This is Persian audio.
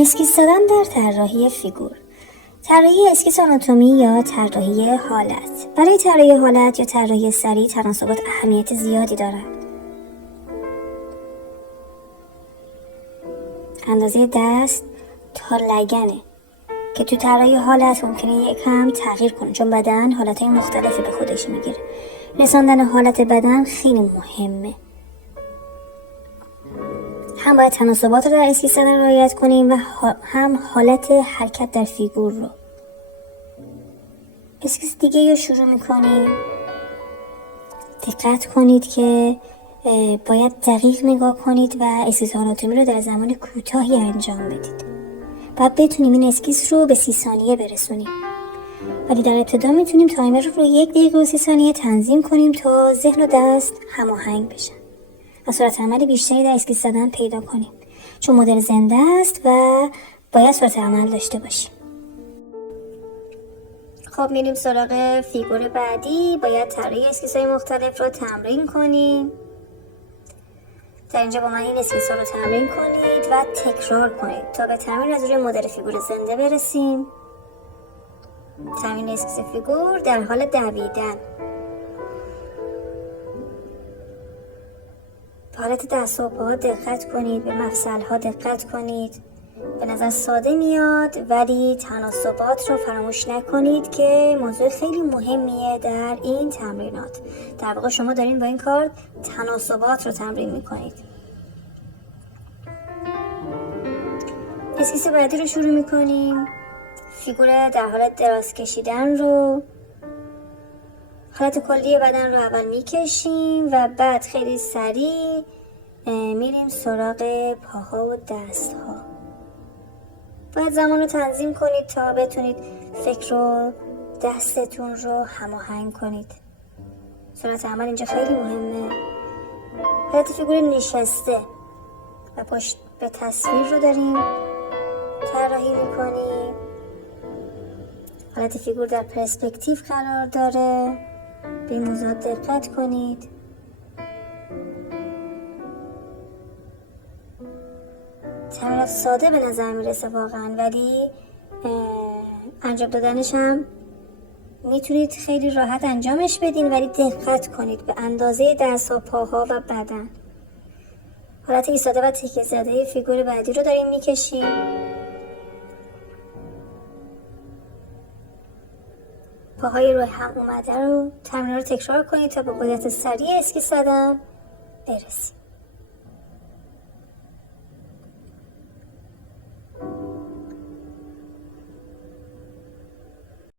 اسکیس زدن در طراحی فیگور. طراحی اسکیس آناتومی یا طراحی حالت. برای طراحی حالت یا طراحی سریع تناسبات اهمیت زیادی دارند. اندازه دست تا لگنه که تو طراحی حالت ممکنه یکم تغییر کنه، چون بدن حالتهای مختلفی به خودش میگیره. رساندن حالت بدن خیلی مهمه. هم باید تناسبات رو در اسکیس زدن رعایت کنیم و هم حالت حرکت در فیگور رو. اسکیس دیگه رو شروع میکنیم. دقت کنید که باید دقیق نگاه کنید و اسکیس آناتومی رو در زمان کوتاهی انجام بدید. باید بتونیم این اسکیس رو به 30 ثانیه برسونیم. ولی در ابتدا میتونیم تایمر رو 1 دقیقه و 30 ثانیه تنظیم کنیم تا ذهن و دست هماهنگ بشن و سرعت عمل بیشتری در اسکیس زدن پیدا کنیم، چون مدل زنده است و باید سرعت عمل داشته باشیم. خب میریم سراغ فیگور بعدی. باید طراحی اسکیس های مختلف رو تمرین کنیم. در اینجا با من این اسکیس ها رو تمرین کنید و تکرار کنید تا به تمرین از روی مدل فیگور زنده برسیم. تمرین اسکیس فیگور در حال دویدن. به حالت دست و پاها دقت کنید، به مفصل ها دقت کنید. به نظر ساده میاد ولی تناسبات رو فراموش نکنید که موضوع خیلی مهمیه در این تمرینات. در واقع شما دارین با این کار تناسبات رو تمرین میکنید. اسکیس بعدی رو شروع میکنیم. فیگور در حالت دراز کشیدن رو، حالت کلی بدن رو اول میکشیم و بعد خیلی سریع میریم سراغ پاها و دست ها. باید زمان رو تنظیم کنید تا بتونید فکر و دستتون رو هماهنگ کنید. سرعت عمل اینجا خیلی مهمه. حالت فیگور نشسته و پشت به تصویر رو داریم طراحی میکنیم. حالت فیگور در پرسپکتیو قرار داره. به این موضوعات دقت کنید. تمرینات ساده به نظر میرسه واقعا، ولی انجام دادنش هم میتونید خیلی راحت انجامش بدین، ولی دقت کنید به اندازه دست ها، پاها و بدن. حالت ایستاده و تکیه زده فیگور بعدی رو داریم میکشیم. پاهای روی هم اومده رو تمرین رو تکرار کنید تا به قدرت سریع اسکیس زدن برسید.